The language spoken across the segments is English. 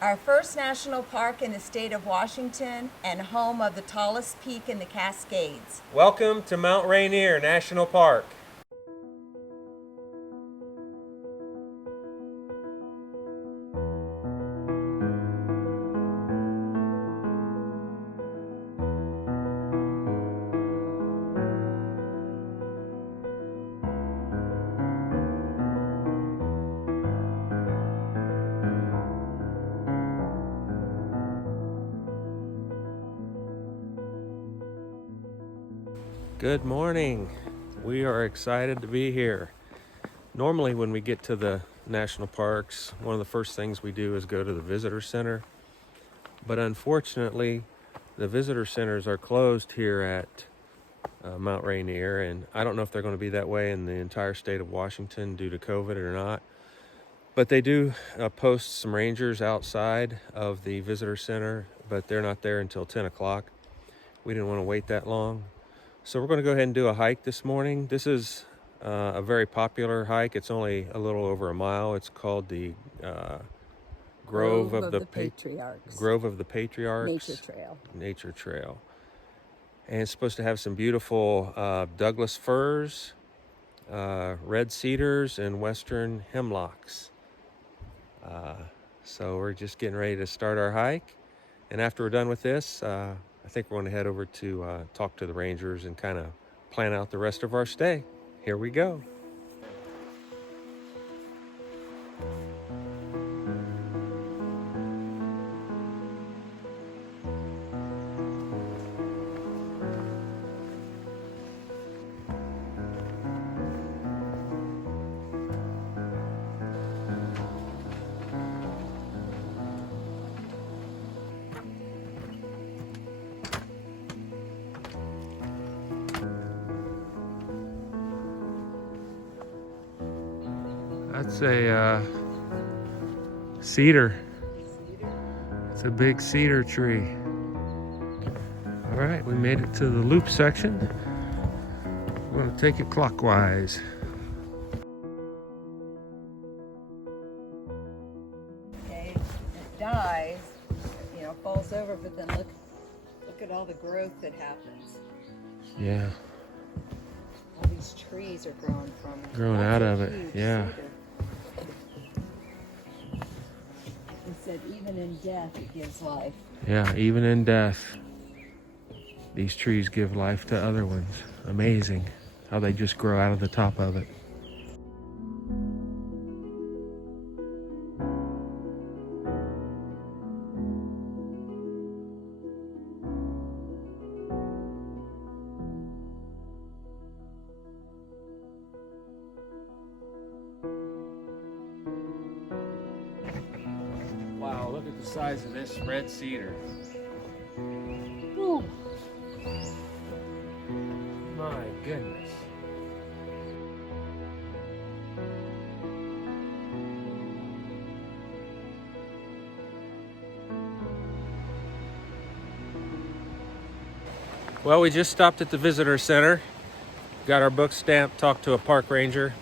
Our first national park in the state of Washington and home of the tallest peak in the Cascades. Welcome to Mount Rainier National Park. Good morning. We are excited to be here. Normally when we get to the national parks, one of the first things we do is go to the visitor center. But unfortunately, the visitor centers are closed here at Mount Rainier, and I don't know if they're going to be that way in the entire state of Washington due to COVID or not. But they do post some rangers outside of the visitor center, but they're not there until 10 o'clock. We didn't want to wait that long. So we're going to go ahead and do a hike this morning. This is a very popular hike. It's only a little over a mile. It's called the Grove of the Patriarchs. Grove of the Patriarchs Nature Trail. And it's supposed to have some beautiful Douglas firs, red cedars, and western hemlocks. So we're just getting ready to start our hike. And after we're done with this, I think we're going to head over to talk to the rangers and kind of plan out the rest of our stay. Here we go. That's a cedar. It's a big cedar tree. All right, we made it to the loop section. We're going to take it clockwise. Okay, it dies, falls over, but then look at all the growth that happens. Yeah. All these trees are growing out of it, yeah. Cedar. It said even in death it gives life. Yeah, even in death, these trees give life to other ones. Amazing how they just grow out of the top of it. Wow, look at the size of this red cedar. Ooh. My goodness. Well, we just stopped at the visitor center, got our book stamped, talked to a park ranger,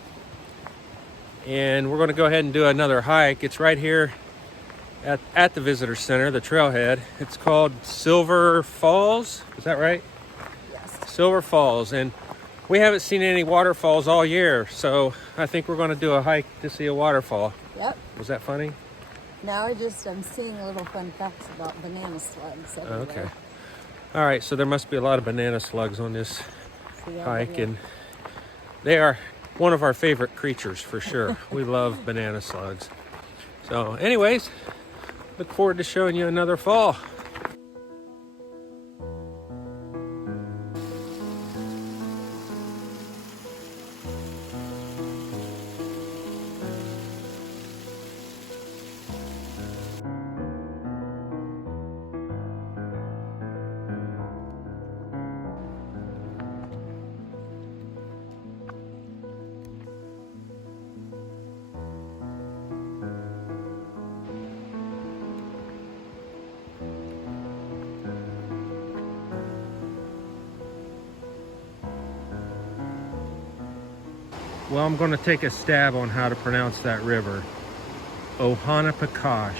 and we're going to go ahead and do another hike. It's right here at the visitor center, the trailhead. It's called Silver Falls. Is that right? Yes. Silver Falls. And we haven't seen any waterfalls all year, so I think we're going to do a hike to see a waterfall. Yep. Was that funny? Now I'm seeing little fun facts about banana slugs everywhere. Okay. All right, so there must be a lot of banana slugs on this hike, and they are one of our favorite creatures for sure. We love banana slugs. So anyways, look forward to showing you another fall. Well, I'm going to take a stab on how to pronounce that river. Ohanapakash.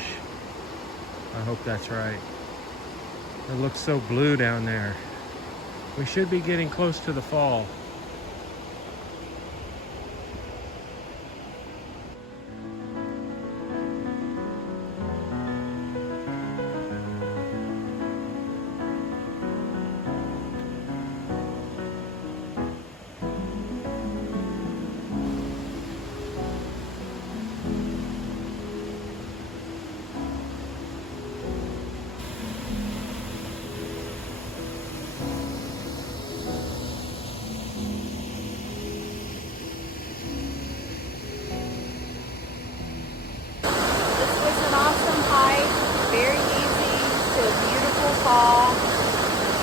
I hope that's right. It looks so blue down there. We should be getting close to the fall.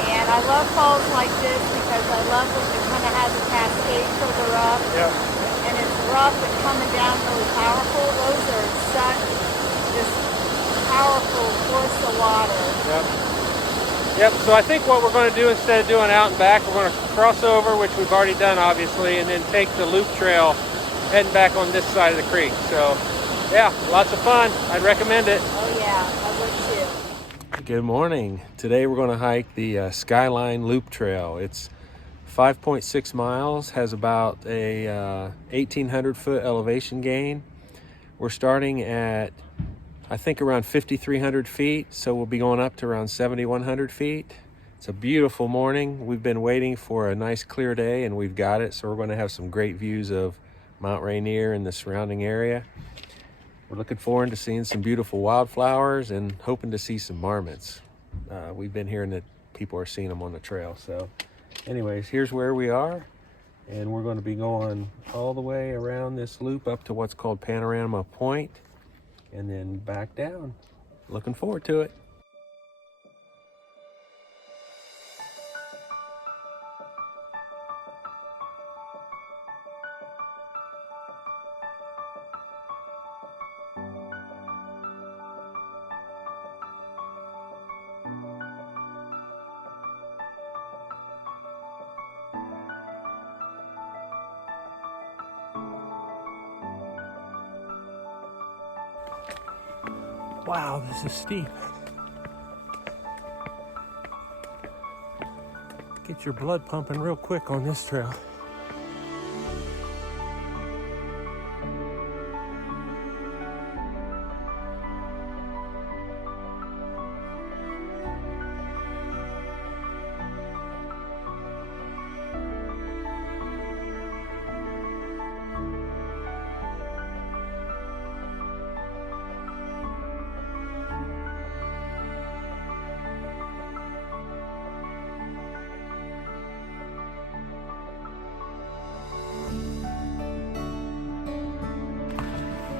And I love falls like this because I love when it kind of has a cascade further up. Yep. And it's rough and coming down really powerful. Those are such just powerful force of water. Yep. Yep, so I think what we're going to do instead of doing out and back, we're going to cross over, which we've already done obviously, and then take the loop trail heading back on this side of the creek. So yeah, lots of fun. I'd recommend it. Oh yeah, I would too. Good morning. Today we're going to hike the Skyline Loop trail. It's 5.6 miles, has about a 1,800 foot elevation gain. We're starting at, I think, around 5,300 feet, so we'll be going up to around 7,100 feet. It's a beautiful morning. We've been waiting for a nice clear day, and we've got it, so we're going to have some great views of Mount Rainier and the surrounding area. We're looking forward to seeing some beautiful wildflowers and hoping to see some marmots. We've been hearing that people are seeing them on the trail. So anyways, here's where we are, and we're going to be going all the way around this loop up to what's called Panorama Point and then back down. Looking forward to it. Wow, this is steep. Get your blood pumping real quick on this trail.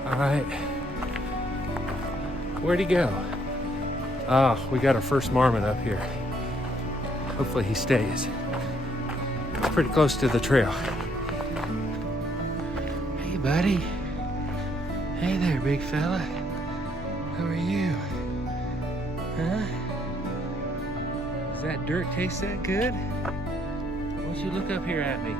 All right, where'd he go? Ah, we got our first marmot up here. Hopefully he stays. Pretty close to the trail. Hey, buddy. Hey there, big fella. How are you? Huh? Does that dirt taste that good? Why don't you look up here at me?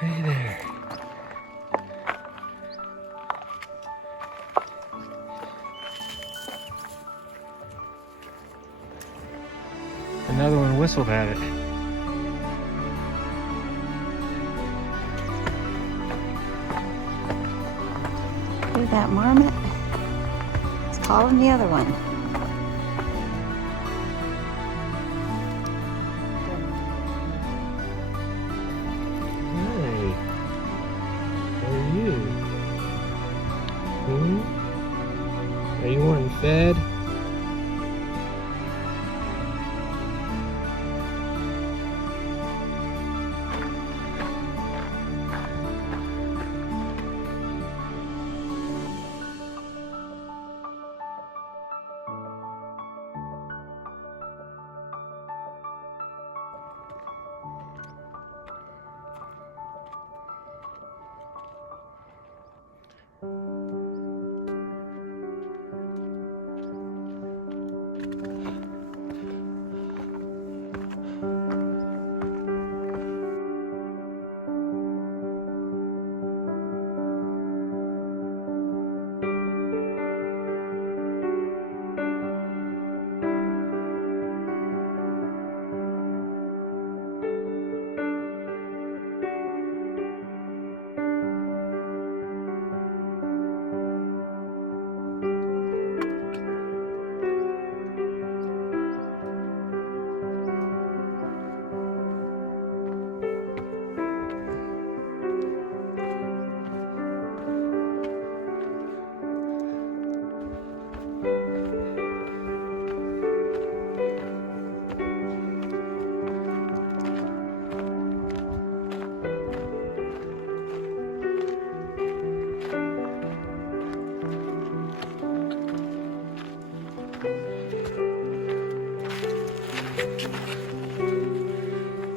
Hey there. Another one whistled at it. Hear that marmot? It's calling the other one. Are you wanting fed?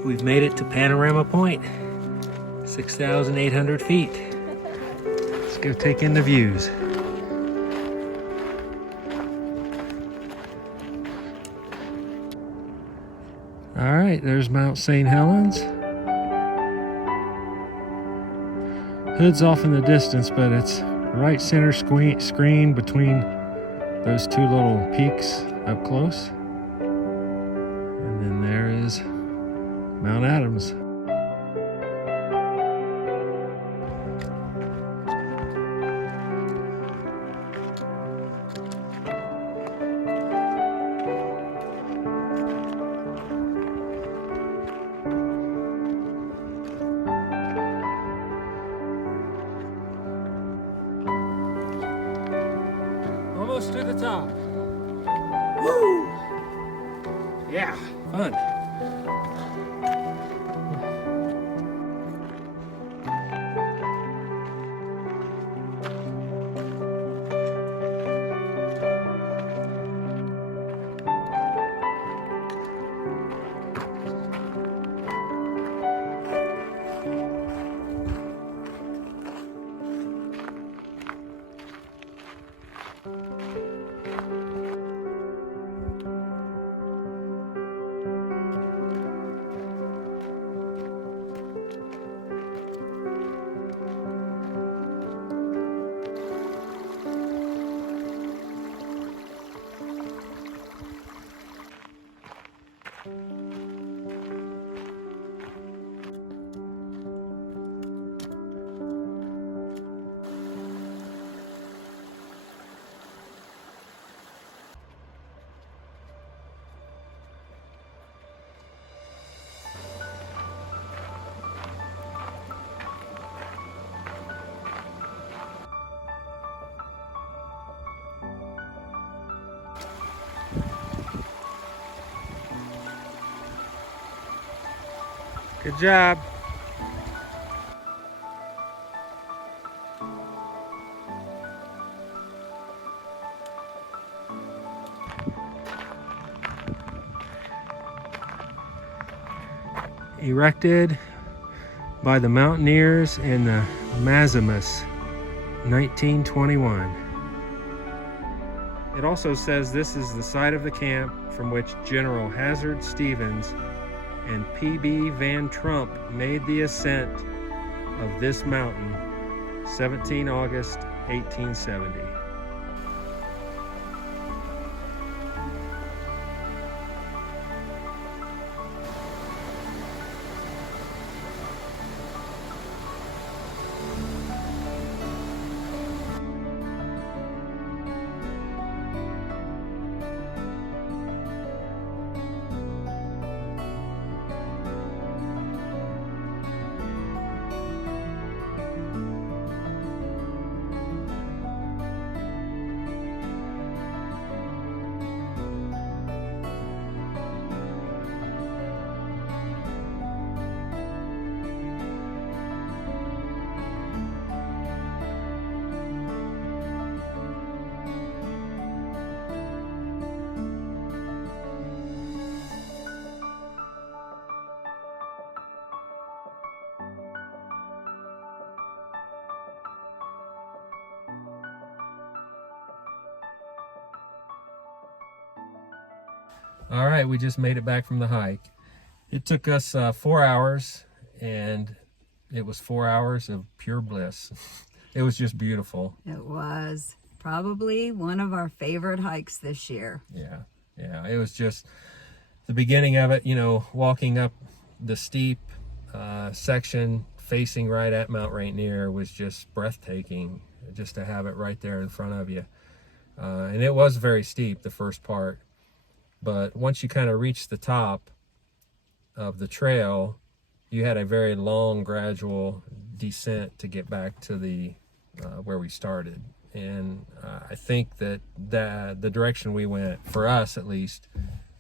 We've made it to Panorama Point, 6,800 feet. Let's go take in the views. All right, there's Mount St. Helens. Hood's off in the distance, but it's right center screen between those two little peaks up close. And then there is Mount Adams. Almost to the top. Woo! Yeah, fun. Good job. Erected by the mountaineers in the Mazimus, 1921. It also says this is the site of the camp from which General Hazard Stevens and P.B. Van Trump made the ascent of this mountain, 17 August 1870. All right, we just made it back from the hike. It took us 4 hours, and it was 4 hours of pure bliss. It was just beautiful. It was probably one of our favorite hikes this year. Yeah, it was just the beginning of it, you know, walking up the steep section facing right at Mount Rainier was just breathtaking, just to have it right there in front of you. And it was very steep, the first part. But once you kind of reached the top of the trail, you had a very long, gradual descent to get back to the where we started. And I think that the direction we went, for us at least,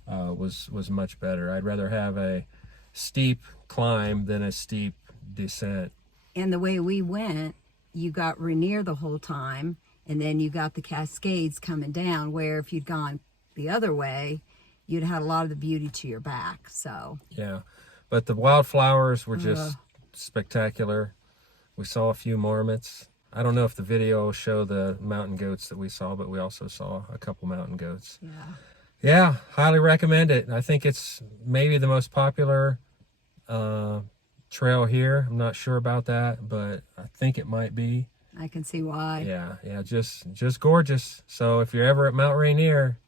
was much better. I'd rather have a steep climb than a steep descent. And the way we went, you got Rainier the whole time, and then you got the Cascades coming down, where if you'd gone the other way, you'd had a lot of the beauty to your back. So yeah, but the wildflowers were just spectacular. We saw a few marmots. I don't know if the video will show the mountain goats that we saw, but we also saw a couple mountain goats. Yeah, highly recommend it. I think it's maybe the most popular trail here. I'm not sure about that, but I think it might be. I can see why. Yeah, just gorgeous. So if you're ever at Mount Rainier,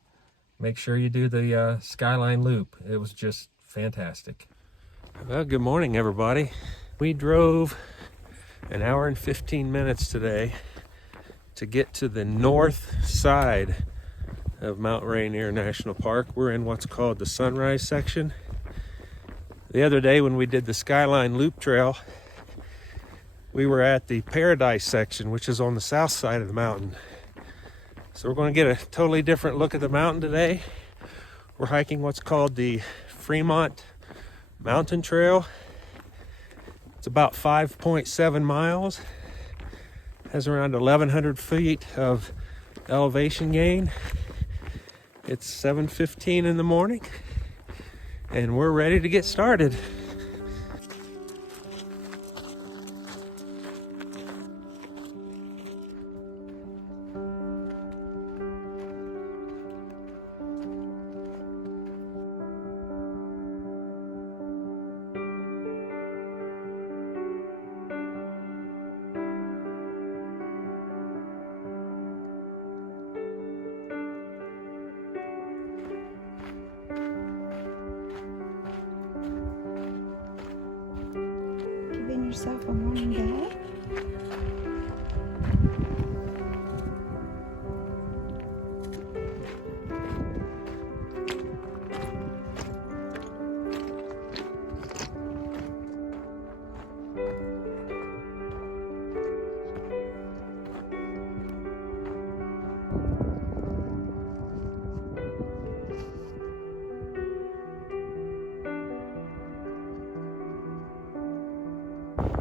make sure you do the Skyline Loop. It was just fantastic. Well, good morning, everybody. We drove an hour and 15 minutes today to get to the north side of Mount Rainier National Park. We're in what's called the Sunrise section. The other day when we did the Skyline Loop Trail, we were at the Paradise section, which is on the south side of the mountain. So we're going to get a totally different look at the mountain today. We're hiking what's called the Fremont Mountain Trail. It's about 5.7 miles. Has around 1,100 feet of elevation gain. It's 7:15 in the morning, and we're ready to get started. Giving yourself a morning day?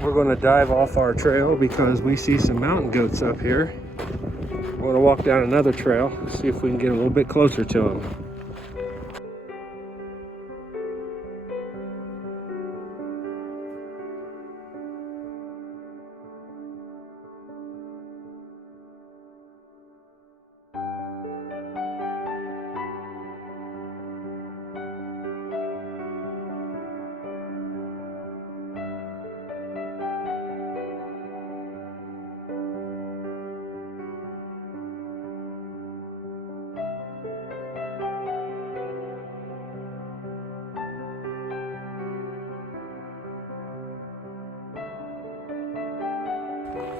We're going to dive off our trail because we see some mountain goats up here. We're going to walk down another trail, see if we can get a little bit closer to them.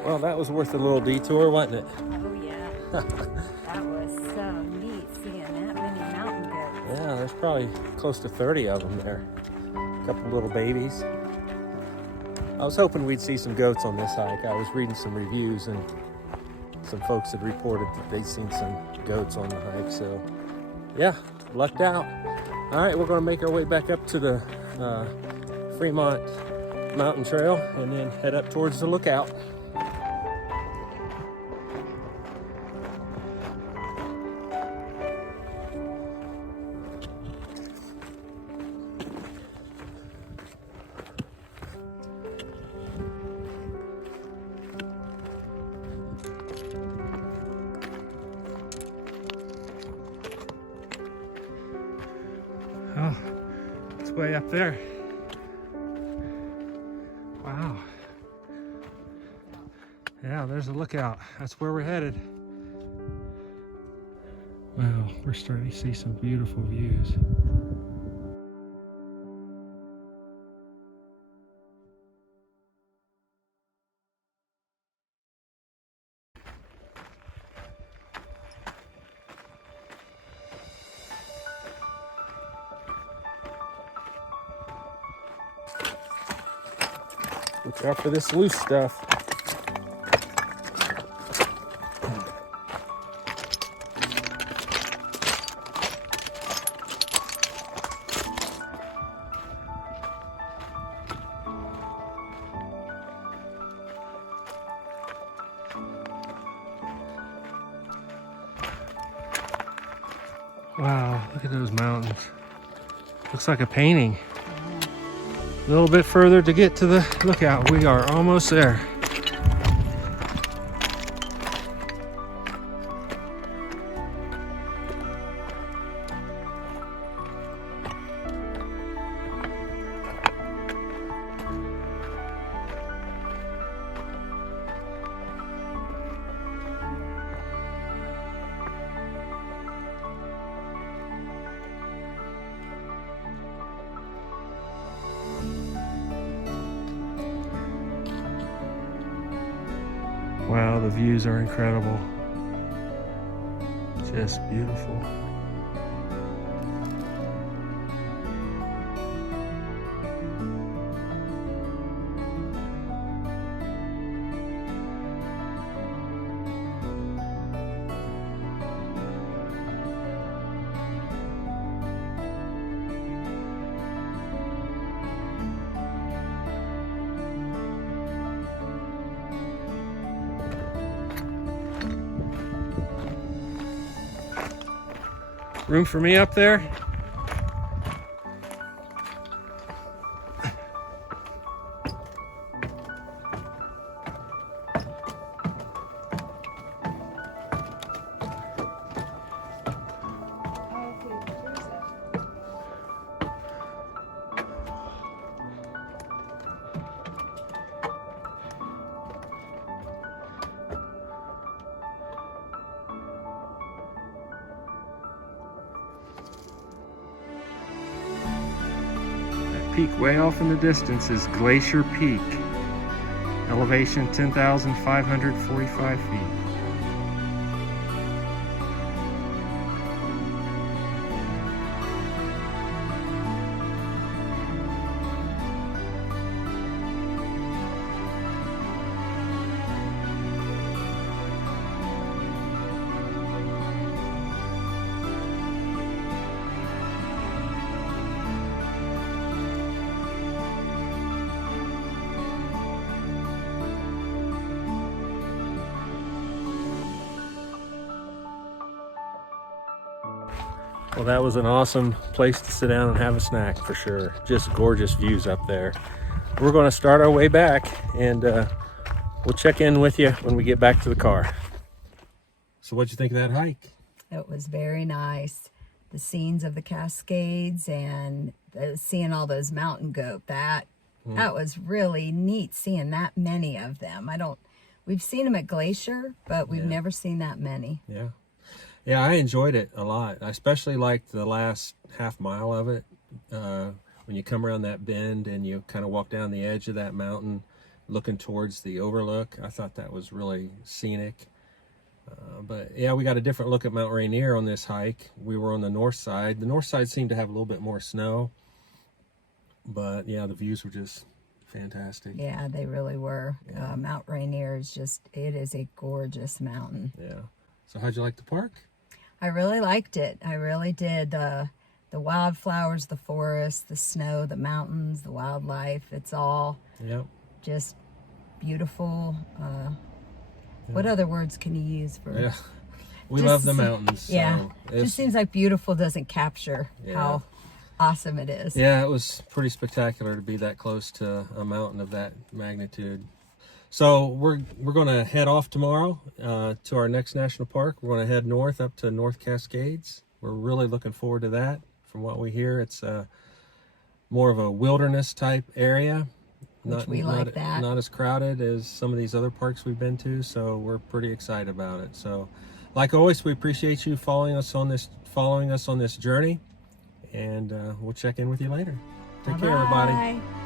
Well, that was worth a little detour, wasn't it? Oh yeah. That was so neat seeing that many mountain goats. Yeah, there's probably close to 30 of them there. A couple little babies. I was hoping we'd see some goats on this hike. I was reading some reviews and some folks had reported that they'd seen some goats on the hike. So yeah, lucked out. All right, we're gonna make our way back up to the Fremont Mountain Trail and then head up towards the lookout. way up there. Wow. Yeah, there's a lookout. That's where we're headed. Wow, we're starting to see some beautiful views. Look out for this loose stuff. Wow, look at those mountains. Looks like a painting. A little bit further to get to the lookout. We are almost there. Wow, the views are incredible. Just beautiful. Room for me up there? Peak way off in the distance is Glacier Peak. Elevation 10,545 feet. Well, that was an awesome place to sit down and have a snack for sure. Just gorgeous views up there. We're going to start our way back, and we'll check in with you when we get back to the car. So what'd you think of that hike? It was very nice. The scenes of the Cascades and seeing all those mountain goat, that was really neat, seeing that many of them. We've seen them at Glacier, but we've never seen that many. Yeah. Yeah, I enjoyed it a lot. I especially liked the last half mile of it. When you come around that bend and you kind of walk down the edge of that mountain looking towards the overlook. I thought that was really scenic. But yeah, we got a different look at Mount Rainier on this hike. We were on the north side. The north side seemed to have a little bit more snow. But yeah, the views were just fantastic. Yeah, they really were. Yeah. Mount Rainier is it is a gorgeous mountain. Yeah. So how'd you like the park? I really liked it. I really did. The wildflowers, the forest, the snow, the mountains, the wildlife. It's all just beautiful. What other words can you use for? Yeah, we love the mountains. Yeah, so it just seems like beautiful doesn't capture how awesome it is. Yeah, it was pretty spectacular to be that close to a mountain of that magnitude. So we're going to head off tomorrow to our next national park. We're going to head north up to North Cascades. We're really looking forward to that. From what we hear, it's more of a wilderness type area. Which we like that. Not as crowded as some of these other parks we've been to, so we're pretty excited about it. So, like always, we appreciate you following us on this journey, and we'll check in with you later. Take care, everybody. Bye.